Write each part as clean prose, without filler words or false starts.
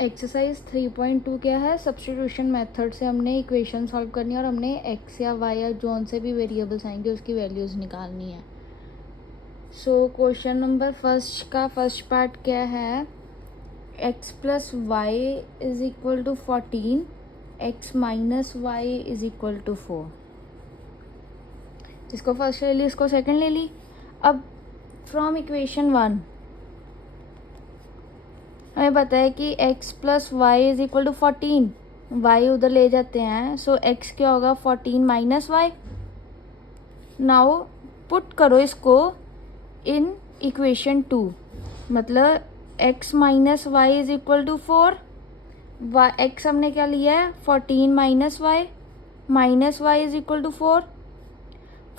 Exercise 3.2 क्या है, substitution method से हमने इक्वेशन सॉल्व करनी है और हमने एक्स या वाई या जौन से भी वेरिएबल्स आएंगे उसकी वैल्यूज़ निकालनी है। सो क्वेश्चन नंबर फर्स्ट का फर्स्ट पार्ट क्या है, x plus y is equal to 14, x minus y is equal to 4। इसको फर्स्ट ले ली, इसको सेकंड ले ली। अब फ्रॉम इक्वेशन 1 हमें पता है कि x plus y is equal to 14, y उधर ले जाते हैं, सो x क्या होगा 14 माइनस वाई। नाउ पुट करो इसको इन इक्वेशन 2, मतलब x minus y is equal to 4, x हमने क्या लिया है 14 minus y is equal to 4,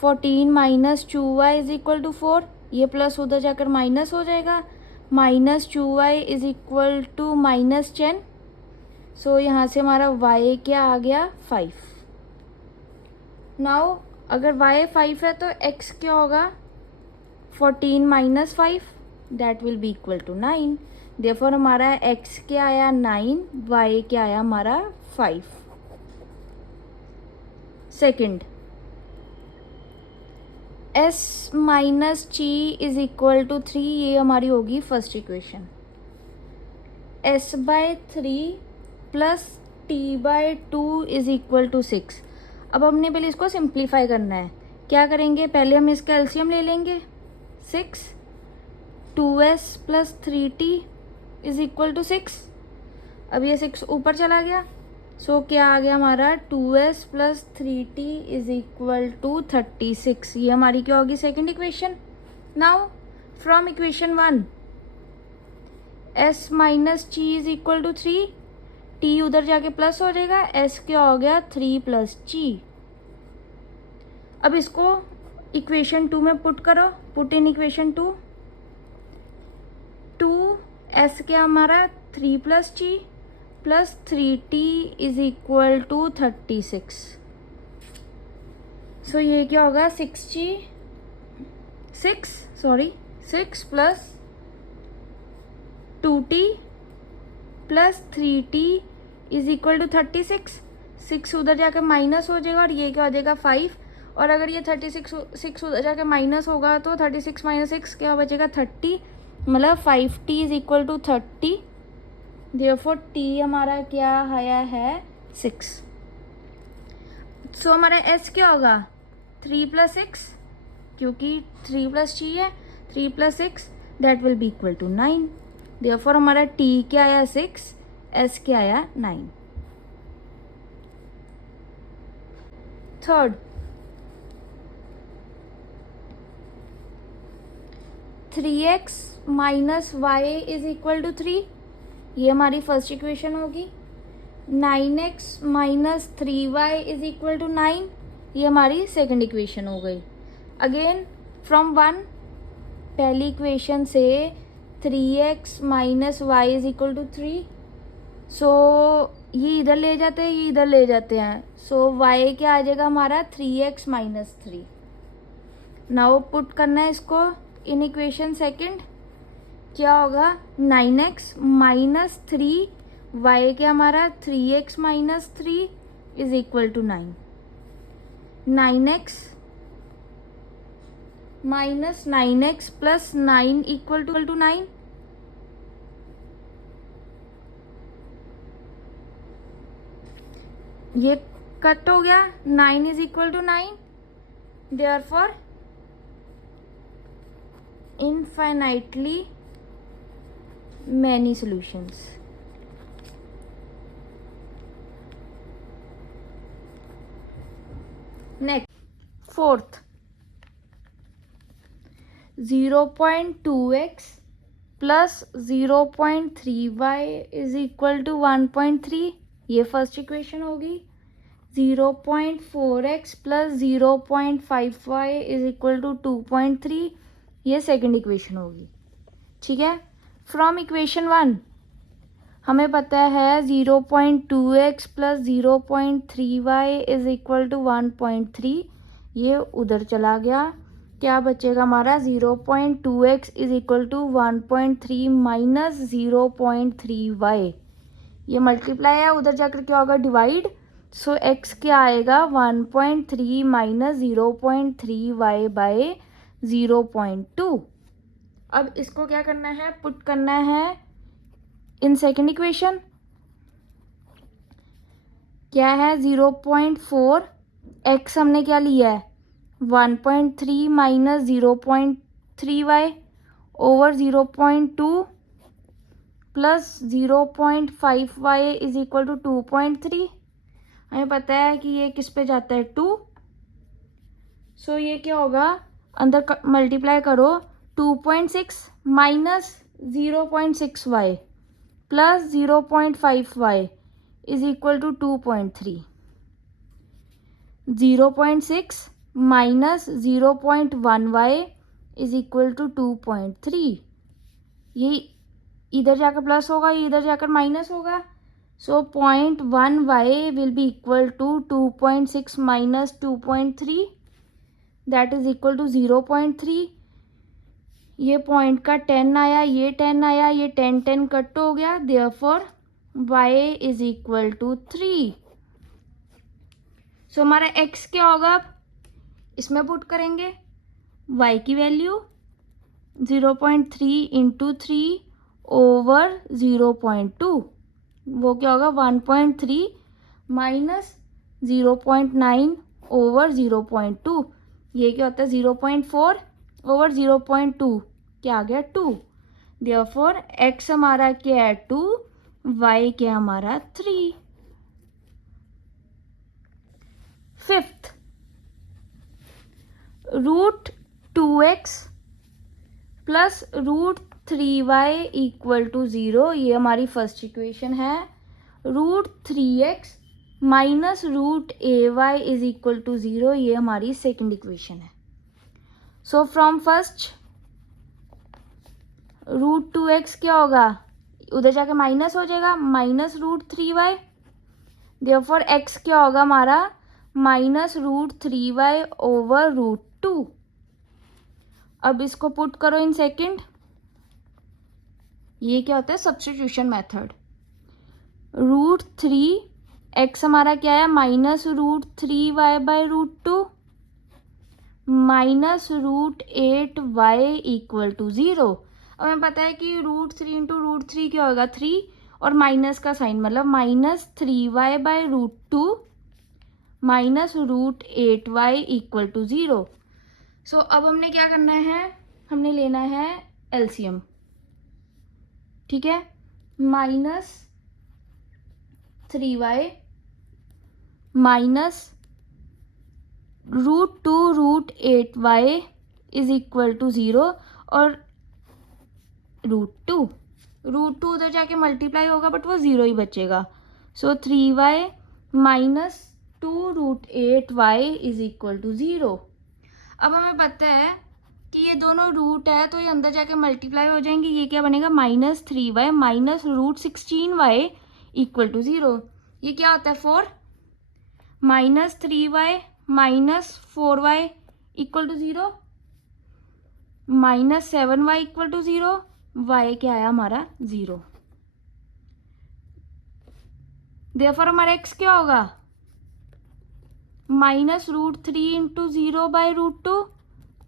14 minus 2y is equal to 4, ये प्लस उधर जाकर माइनस हो जाएगा, minus 2y is equal to minus 10। So यहाँ से हमारा y क्या आ गया 5। नाउ अगर y 5 है तो x क्या होगा 14 minus 5, that will be equal to 9। Therefore हमारा x क्या आया 9, y क्या आया हमारा 5। सेकंड, s माइनस ची इज इक्वल टू 3, ये हमारी होगी first equation. s by 3 plus t by 2 is equal to 6। अब हमने पहले इसको सिंप्लीफाई करना है। क्या करेंगे, पहले हम इसका एलसीएम ले लेंगे 6, 2s plus 3t is equal to 6। अब ये 6 ऊपर चला गया, सो क्या आ गया हमारा 2s plus 3t is equal to 36। ये हमारी क्या होगी second equation. Now from equation 1 s minus ची इज इक्वल टू 3, t उधर जाके प्लस हो जाएगा, s क्या हो गया 3 प्लस ची। अब इसको इक्वेशन 2 में पुट करो, पुट इन इक्वेशन 2, 2s क्या हमारा 3 प्लस ची plus 3t is equal to 36। So ये क्या होगा 6 plus 2t plus 3t is equal to 36। 6 उधर जाकर माइनस हो जाएगा और ये क्या हो जाएगा 5, और अगर ये 36 उधर जाकर माइनस होगा तो 36 माइनस 6 क्या बचेगा 30, मतलब 5t is equal to 30। Therefore t हमारा क्या आया है 6। सो हमारा s क्या होगा 3 प्लस 6, क्योंकि 3 प्लस ची है, 3 plus 6 that will be equal to 9। Therefore हमारा t क्या आया 6, s क्या आया 9। Third, 3x minus y is equal to 3, ये हमारी फर्स्ट इक्वेशन होगी। 9x minus 3y is equal to 9, ये हमारी सेकंड इक्वेशन हो गई। अगेन फ्रॉम 1, पहली इक्वेशन से 3x minus y is equal to 3, so ये इधर ले जाते हैं, ये इधर ले जाते हैं, सो y क्या आ जाएगा हमारा 3x माइनस 3। नाउ पुट करना है इसको इन इक्वेशन सेकंड, क्या होगा 9x माइनस 3, y क्या हमारा 3x minus 3 is equal to 9। 9x minus 9x plus 9 equal to 9। ये कट हो गया, 9 is equal to 9, therefore infinitely many solutions। Next, fourth, 0.2x plus 0.3y is equal to 1.3, ये first equation होगी। 0.4x plus 0.5y is equal to 2.3, ये second equation होगी। ठीक है, from equation 1 हमें पता है 0.2x plus 0.3y is equal to 1.3, ये उधर चला गया, क्या बचेगा हमारा 0.2x is equal to 1.3 minus 0.3y, ये मल्टीप्लाई है, उधर जाकर क्या होगा डिवाइड। सो x क्या आएगा 1.3 माइनस 0.3 y बाय 0.2। अब इसको क्या करना है, पुट करना है इन सेकेंड इक्वेशन। क्या है 0.4, x हमने क्या लिया है 1.3 minus 0.3 y over 0.2 plus 0.5 y is equal to 2.3। हमें पता है कि ये किस पे जाता है 2। सो ये क्या होगा, अंदर मल्टीप्लाई करो 2.6 minus 0.6 y plus 0.5 y is equal to 2.3। 0.6 minus 0.1 y is equal to 2.3। ये इधर जाकर प्लस होगा, ये इधर जाकर माइनस होगा। So 0.1 y will be equal to 2.6 minus 2.3 that is equal to 0.3। ये पॉइंट का 10 आया, ये 10 आया, ये 10 कट हो गया, therefore y is equal to 3। So हमारा x क्या होगा, अब इसमें पुट करेंगे y की वैल्यू 0.3 इंटू 3 ओवर 0.2, वो क्या होगा 1.3 माइनस 0.9 ओवर 0.2, ये क्या होता है 0.4 ओवर 0.2, क्या आ गया 2। देयरफॉर x हमारा क्या है 2, y क्या हमारा 3। Fifth, root 2x plus root 3y equal to 0, ये हमारी फर्स्ट इक्वेशन है। Root 3x minus root ay is equal to 0, ये हमारी सेकेंड इक्वेशन है। So from first root 2x क्या होगा, उधर जाके माइनस हो जाएगा, minus root 3y, therefore x क्या होगा हमारा minus root 3y over root 2। अब इसको पुट करो इन सेकेंड, ये क्या होता है सब्स्टिट्यूशन मेथड। रूट 3x हमारा क्या है minus root 3y by root 2 minus root 8y equal to 0। अब हमें पता है कि रूट 3 इंटू रूट 3 क्या होगा 3 और माइनस का साइन मतलब minus 3y by root 2 minus root 8y equal to 0। So अब हमने क्या करना है, हमने लेना है एलसीएम, ठीक है। Minus 3y minus root 2 root 8y is equal to 0 और रूट 2 उधर जाके मल्टीप्लाई होगा बट वो 0 ही बचेगा। So 3y minus 2 root 8y is equal to 0। अब हमें पता है कि ये दोनों रूट है तो ये अंदर जाके मल्टीप्लाई हो जाएंगे, ये क्या बनेगा minus 3y minus root 16y equal to 0। ये क्या होता है 4 minus 3y minus 4y equal to 0 minus 7y equal to 0, y क्या आया हमारा 0। देयरफॉर हमारा x क्या होगा minus root 3 into 0 by root 2,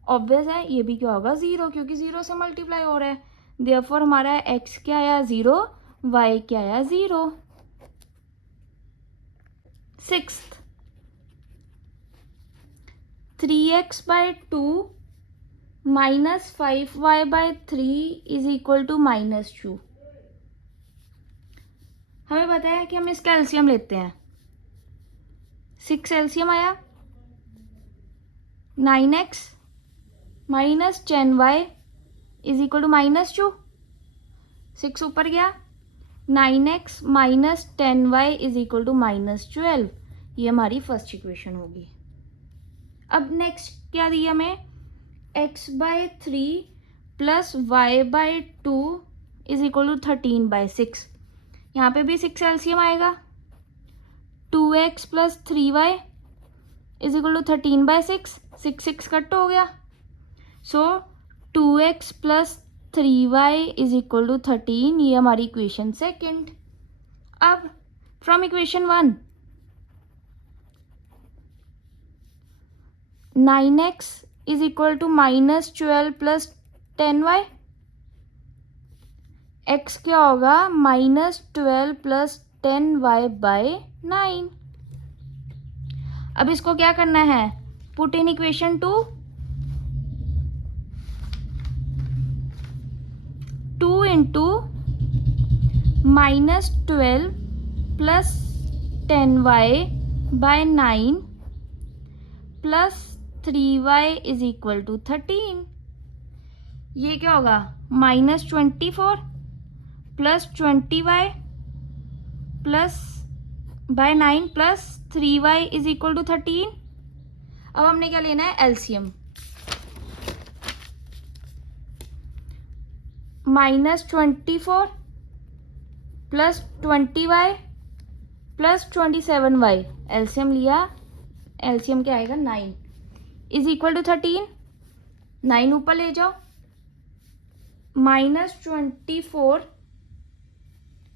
obvious है ये भी क्या होगा 0 क्योंकि 0 से मल्टीप्लाई हो रहा है। देयरफॉर हमारा x क्या आया 0, y क्या आया 0। Sixth, 3x by 2 minus 5y by 3 is equal to minus 2। हमें पता है कि हम इसका एलसीएम लेते हैं, 6 एलसीएम आया 9x minus 10y is equal to minus 2, 6 ऊपर गया 9x minus 10y is equal to minus 12, ये हमारी फर्स्ट इक्वेशन होगी। अब नेक्स्ट क्या दिया हमें x by 3 plus y by 2 is equal to 13 by 6, यहाँ पे भी 6 एलसीएम आएगा 2x plus 3y is equal to 13 by 6, 6 कट हो गया। So 2x plus 3y is equal to 13, ये हमारी इक्वेशन सेकेंड। अब from equation 1 9x is equal to -12 plus 10y, x क्या होगा -12 प्लस 10y बाय 9। अब इसको क्या करना है, put in equation 2 into -12 plus 10y by 9 plus 3y is equal to 13। ये क्या होगा -24 plus 20y plus by 9 plus 3y is equal to 13। अब हमने क्या लेना है, LCM. -24 plus 20y plus 27y, LCM लिया, एलसीएम क्या आएगा 9 इज इक्वल टू 13। 9 ऊपर ले जाओ, -24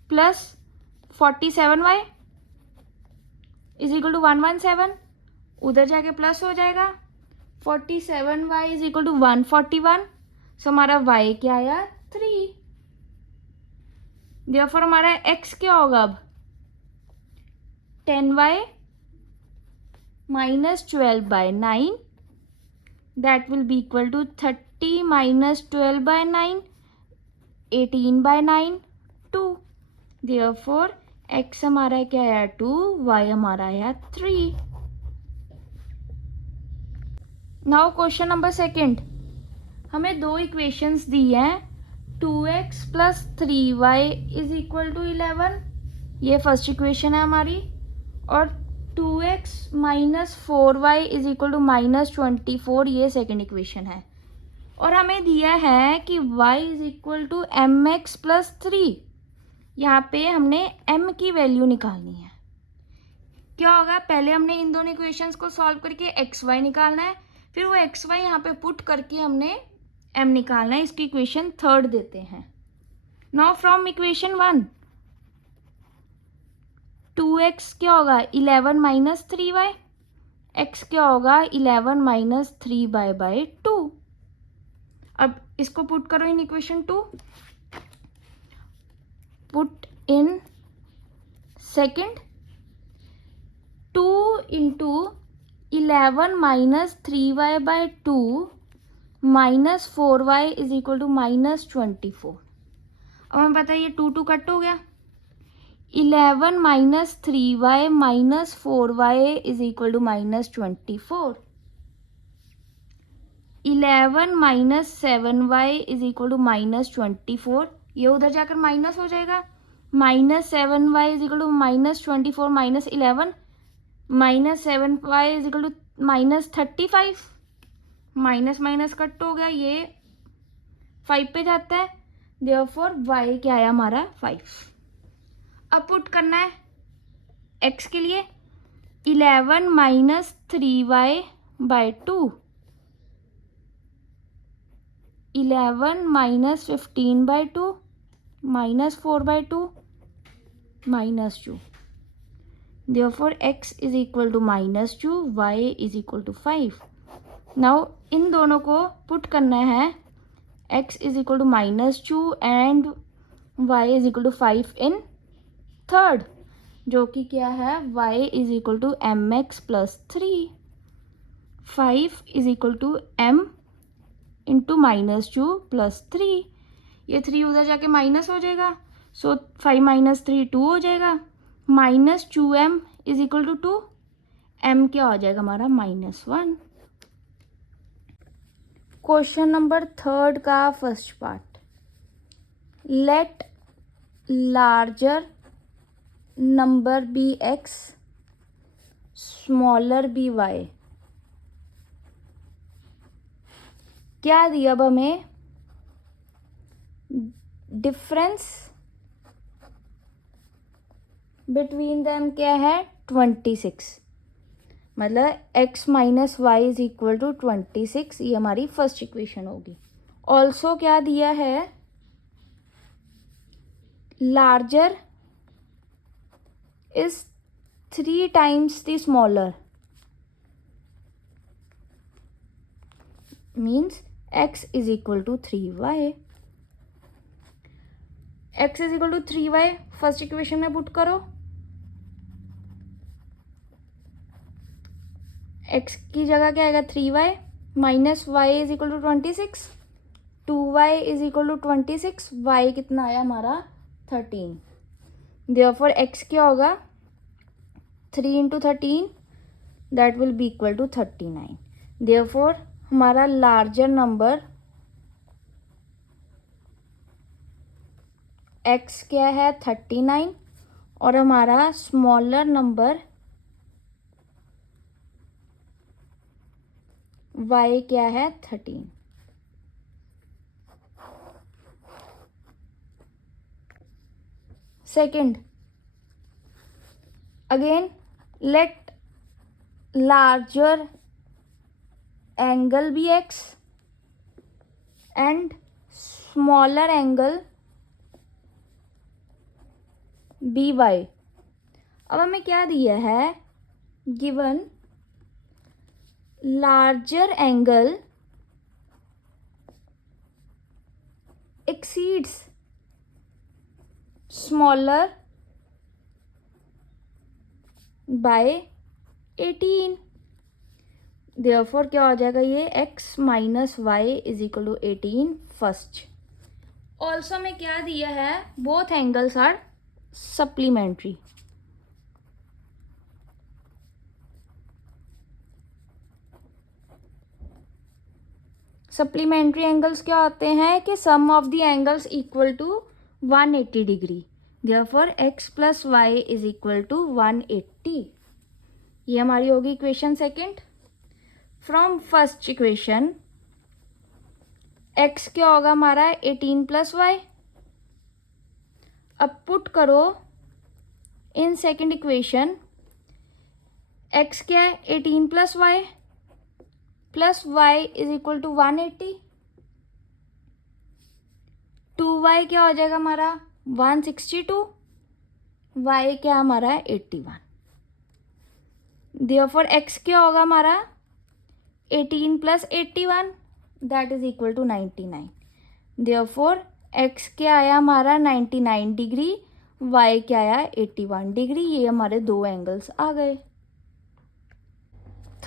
plus 47y is equal to 117, उधर जाके प्लस हो जाएगा। 47y इज इक्वल टू 141, सो हमारा y क्या आया 3। देयरफॉर हमारा x क्या होगा अब 10y -12 by 9, that will be equal to 30 -12 by 9, 18 by 9, 2। Therefore x हमारा क्या आया 2, y हमारा आया 3। नाउ क्वेश्चन नंबर 2, हमें दो इक्वेशंस दी हैं, 2x plus 3y is equal to 11, ये फर्स्ट इक्वेशन है हमारी, और 2x minus 4y is equal to -24, ये सेकेंड इक्वेशन है। और हमें दिया है कि y is equal to mx plus 3, यहाँ पे हमने m की वैल्यू निकालनी है। क्या होगा, पहले हमने इन दोनों इक्वेशंस को सॉल्व करके xy निकालना है, फिर वो xy यहाँ पे पुट करके हमने m निकालना है। इसकी इक्वेशन 3 देते हैं। नाउ फ्रॉम इक्वेशन 1 2x क्या होगा 11 माइनस 3y, x क्या होगा 11 माइनस 3y बाय 2। अब इसको पुट करो in equation 2, put in second, 2 into 11 minus 3y by 2 minus 4y is equal to -24। अब हमें पता है ये 2 कट हो गया, 11 minus 3y minus 4y is equal to -24, 11 minus 7y is equal to -24, ये उधर जाकर माइनस हो जाएगा, -7y is equal to -24 minus 11, -7y is equal to -35, minus minus cut हो गया, ये 5 पे जाता है, देयरफॉर y क्या आया हमारा 5। अब पुट करना है x के लिए, 11 minus 3y by 2, 11 minus 15 by 2 minus 4 by 2 -2, therefore x is equal to -2, y is equal to 5। Now इन दोनों को पुट करना है, x is equal to -2 and y is equal to 5 in third, जो कि क्या है y is equal to mx plus 3, 5 is equal to m into -2 plus 3, ये 3 उधर जाके माइनस हो जाएगा, सो 5 माइनस 3 2 हो जाएगा, -2m is equal to 2, m क्या हो जाएगा हमारा -1। क्वेश्चन नंबर 3 का first part, let larger number be x smaller be y। क्या दिया अब हमें, डिफरेंस बिटवीन देम क्या है 26, मतलब x minus y is equal to 26, ये हमारी फर्स्ट इक्वेशन होगी। ऑल्सो क्या दिया है, larger is 3 times the smaller, means x is equal to 3y. x is equal to 3y first equation में पुट करो. x की जगह क्या आएगा 3y minus y is equal to 26. 2y is equal to 26. y कितना आया हमारा 13. Therefore x क्या होगा 3 into 13 that will be equal to 39. Therefore हमारा लार्जर नंबर x क्या है 39 और हमारा स्मॉलर नंबर y क्या है 13. Second, again let larger angle be x and smaller angle be y. अब हमें क्या दिया है, given larger angle exceeds smaller by 18. Therefore क्या हो जाएगा ये x minus y is equal to 18 first. Also में क्या दिया है, both angles are supplementary. Supplementary angles क्या होते हैं कि sum of the angles equal to 180 degree. Therefore x plus y is equal to 180. ये हमारी होगी equation second. From first equation x क्या होगा हमारा 18 प्लस वाई. अब पुट करो इन सेकेंड इक्वेशन. x क्या है 18 plus y plus y is equal to 180. 2y क्या हो जाएगा हमारा 162. y क्या हमारा है 81. देयरफॉर x क्या होगा हमारा 18 plus 81 that is equal to 99. Therefore x क्या आया हमारा 99 डिग्री, y क्या आया 81 डिग्री. ये हमारे दो एंगल्स आ गए.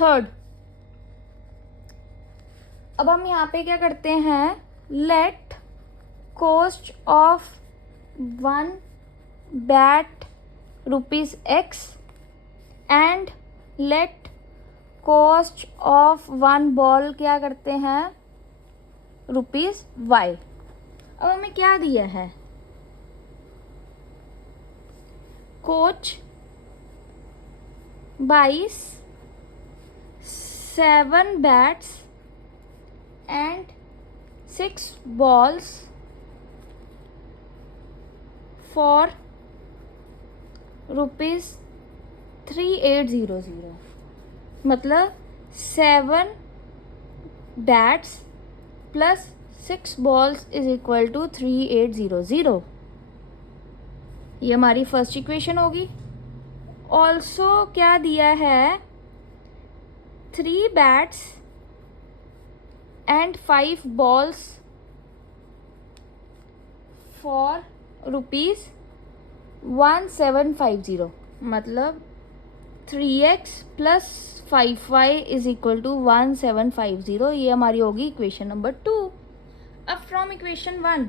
थर्ड, अब हम यहाँ पे क्या करते हैं, let cost of one bat rupees x and let cost of one ball क्या करते हैं रुपीज y. अब हमें क्या दिया है, coach 22 7 bats and 6 balls for rupees 3800. मतलब 7 bats plus 6 balls is equal to 3800. ये हमारी फर्स्ट इक्वेशन होगी. ऑल्सो क्या दिया है 3 bats and 5 balls for rupees 1750. मतलब 3x plus 5y is equal to 1750. ये हमारी होगी इक्वेशन नंबर 2. अब फ्रॉम इक्वेशन 1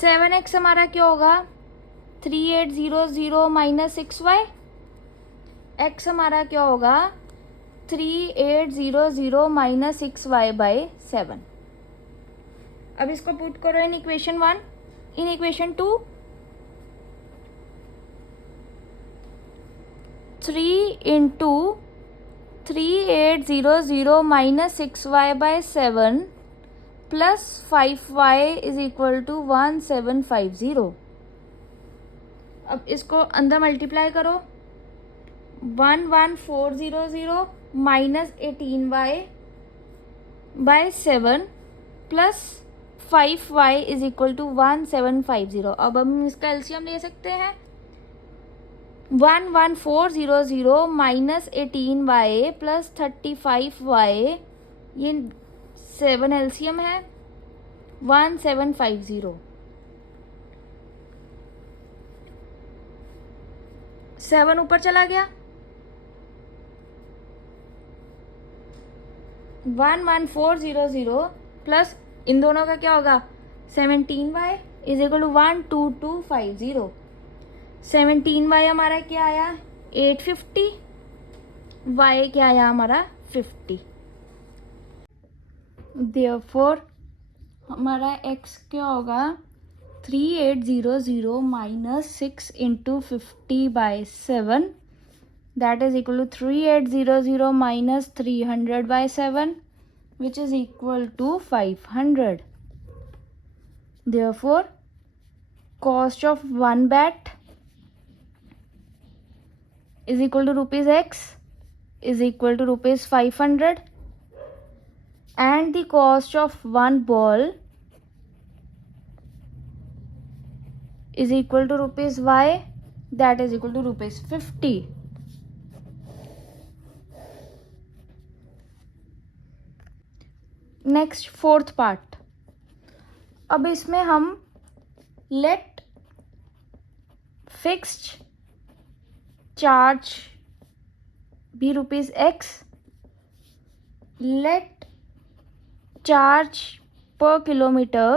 7x हमारा क्या होगा 3800 माइनस 6y. x हमारा क्या होगा 3800 माइनस 6y बाय 7. अब इसको पुट करो in equation 1. In equation 2 3 into 3800 minus 6y by 7 plus 5y is equal to 1750. अब इसको अंदर मल्टीप्लाई करो. 11400 minus 18y by 7 plus 5y is equal to 1750। अब हम इसका एलसीएम ले सकते हैं। 11400 माइनस 18y प्लस 35y, ये 7 एलसीएम है 1750। 7 ऊपर चला गया, 11400 प्लस इन दोनों का क्या होगा 17y is equal to 12250। 17y हमारा क्या आया 850, y क्या आया हमारा 50। देयरफॉर हमारा x क्या होगा 3800 minus 6 into 50/7, that is equal to 3800 minus 300/7, which is equal to 500. Therefore, cost of one bat is equal to rupees x is equal to rupees 500, and the cost of one ball is equal to rupees y, that is equal to rupees 50. Next fourth part. अब इसमें हम let fixed charge be rupees x, let charge per kilometre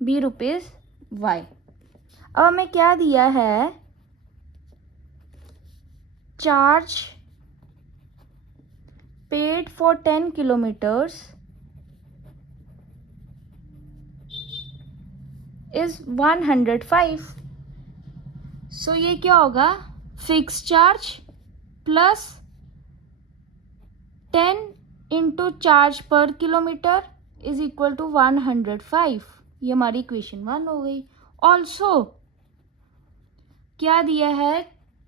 be rupees y. अब हमें क्या दिया है charge paid for 10 kilometers is 105. So ये क्या होगा fix charge plus 10 into charge per kilometre is equal to 105। ये हमारी इक्वेशन 1 हो गई। ऑल्सो क्या दिया है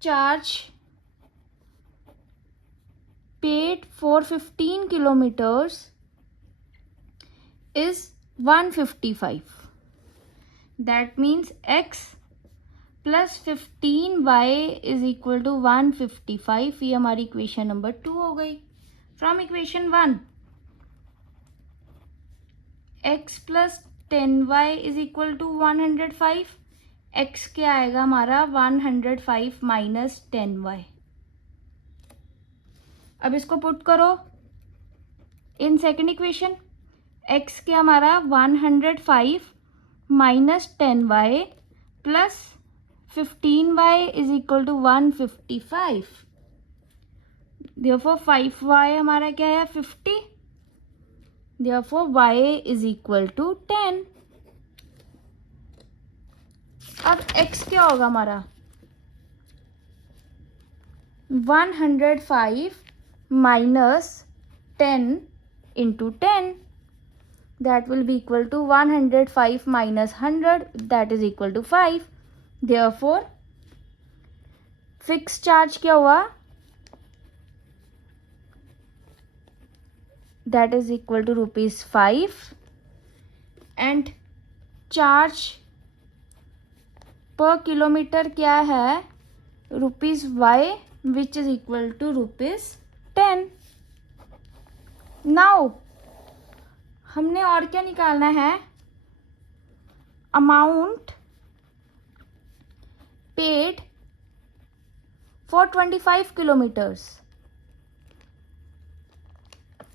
charge paid for 15 kilometers is 155. That means x plus 15y is equal to 155। ये हमारी इक्वेशन नंबर 2 हो गई। From equation 1 x plus 10y is equal to 105, x क्या आएगा हमारा 105 माइनस 10y। अब इसको पुट करो इन सेकेंड इक्वेशन, x क्या हमारा 105 minus 10y plus 15y is equal to 155। Therefore 5y हमारा क्या है 50, therefore y is equal to 10। अब x क्या होगा हमारा 105 minus 10 into 10, that will be equal to 105 minus 100, that is equal to 5। Therefore fixed charge क्या हुआ that is equal to rupees 5 and charge per kilometer क्या है rupees y, which is equal to rupees 10। Now हमने और क्या निकालना है amount paid for 25 kilometres.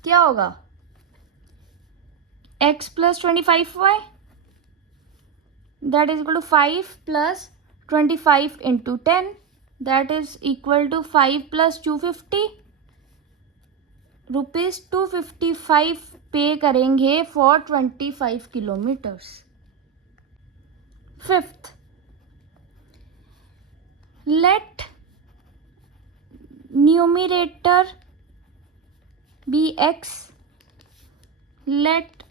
क्या होगा x plus 25y, that is equal to 5 plus 25 into 10, that is equal to 5 plus 250, rupees 255 pay करेंगे for 25 kilometres. Fifth, let numerator be x, let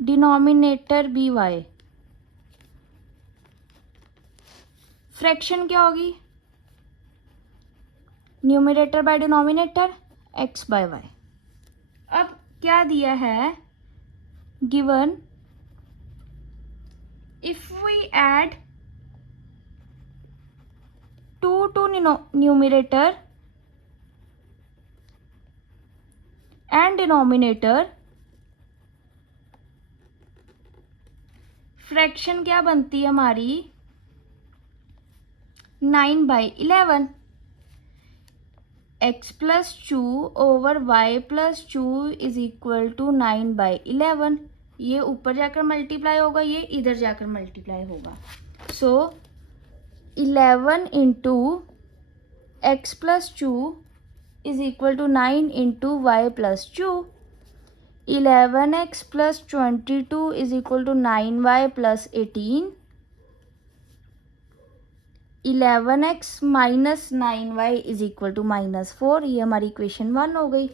denominator be y. Fraction क्या होगी numerator by denominator x by y. अब क्या दिया है, given if we add 2 to numerator and denominator, fraction क्या बनती है हमारी, 9/11। x plus 2 over y plus 2 is equal to 9/11। ये ऊपर जाकर मल्टीप्लाई होगा, ये इधर जाकर मल्टीप्लाई होगा। So 11 into x plus 2 is equal to 9 into y plus 2। 11x plus 22 is equal to 9y plus 18। 11x minus 9y is equal to -4। ये हमारी इक्वेशन 1 हो गई।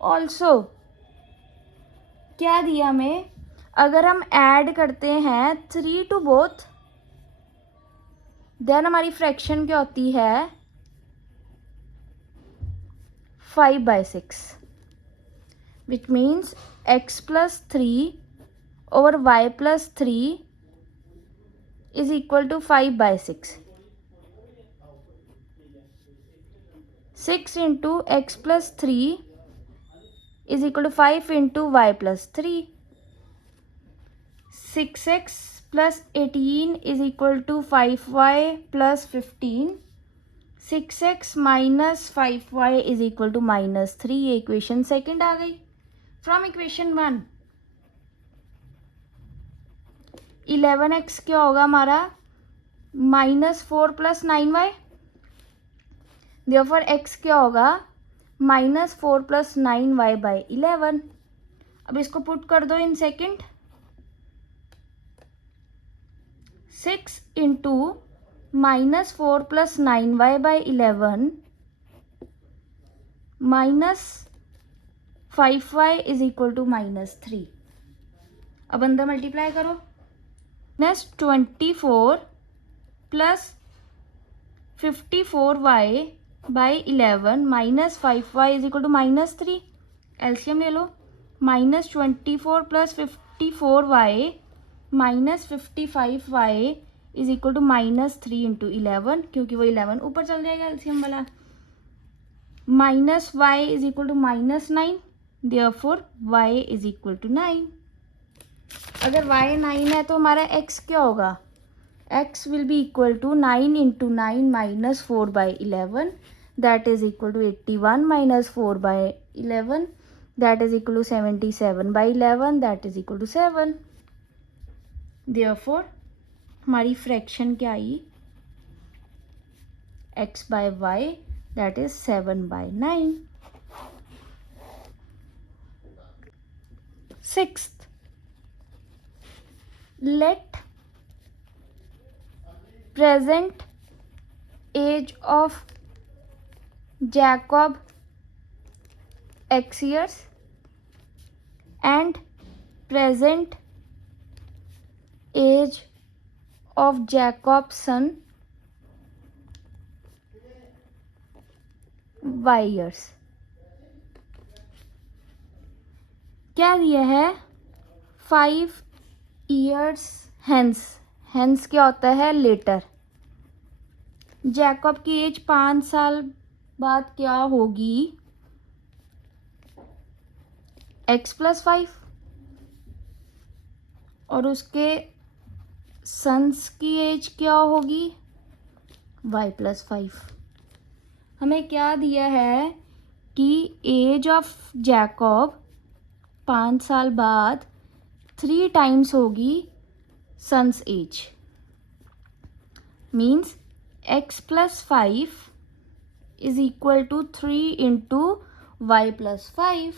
ऑल्सो क्या दिया हमें, अगर हम ऐड करते हैं 3 टू बोथ, देन हमारी फ्रैक्शन क्या होती है, 5/6, which means x plus 3 over y plus 3 is equal to 5/6। 6 into x plus 3 is equal to 5 into y plus 3। 6x plus 18 is equal to 5y plus 15। 6x minus 5y is equal to -3। ये equation second आ गई। From equation 1 11x क्या होगा हमारा, -4 plus 9y। Therefore x क्या होगा, -4 plus 9y/11। अब इसको put कर दो in second. 6 into -4 plus 9y/11 minus 5y is equal to -3। अब अंदर मल्टीप्लाई करो। -24 plus 54y/11 minus 5y is equal to -3। LCM ले लो। -24 plus 54y minus 55y is equal to -3 into 11, क्योंकि वो 11 ऊपर चल जाएगा एलसीएम वाला। Minus y is equal to -9, therefore y is equal to 9। अगर y 9 है तो हमारा x क्या होगा, x will be equal to 9 into 9 minus 4/11, that is equal to 81 minus 4/11, that is equal to 77/11, that is equal to 7। Therefore हमारी fraction क्या आई, x/y, that is 7/9। Sixth, let present age of Jacob x years and present age of Jacob's son y years। क्या दिया है, 5 years hence। Hence क्या होता है, letter. Jacob की as 5 साल बाद क्या होगी, x प्लस 5, और उसके सन्स की एज क्या होगी, y प्लस 5। हमें क्या दिया है कि एज ऑफ जैकब 5 साल बाद 3 टाइम्स होगी son's age. Means x plus 5 is equal to 3 into y plus 5।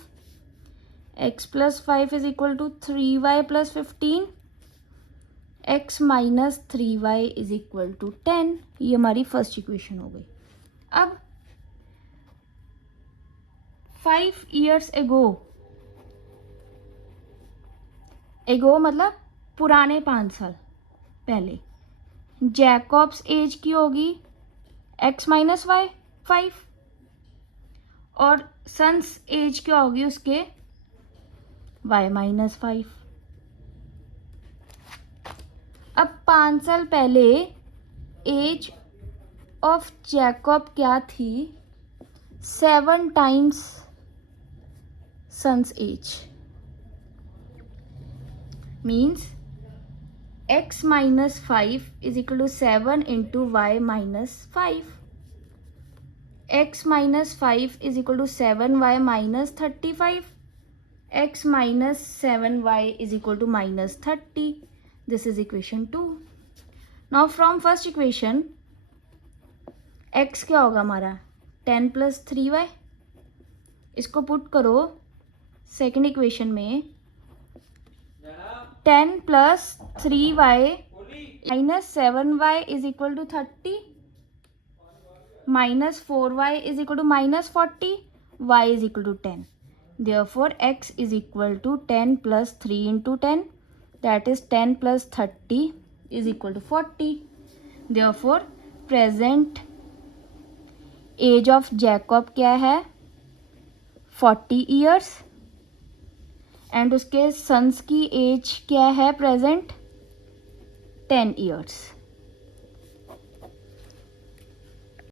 x plus 5 is equal to 3y plus 15। x minus 3y is equal to 10। ये हमारी फर्स्ट इक्वेशन हो गई। अब 5 years एगो मतलब पुराने 5 साल पहले, जैकब्स एज की होगी x माइनस वाई 5, और सन्स एज क्या होगी उसके y माइनस 5। अब 5 साल पहले एज ऑफ जैकब क्या थी? 7 times son's age. Means x minus 5 is equal to 7 into y minus 5। x minus 5 is equal to 7y minus 35। x minus 7y is equal to minus 30। This is equation 2। Now from first equation x क्या होगा हमारा? 10 plus 3y। इसको put करो second equation में। 10 plus 3y minus 7y is equal to 30 minus 4y is equal to minus 40, y is equal to 10। Therefore x is equal to 10 plus 3 into 10, that is 10 plus 30 is equal to 40. Therefore present age of Jacob क्या है? 40 years and उसके sons की age क्या है present? 10 years.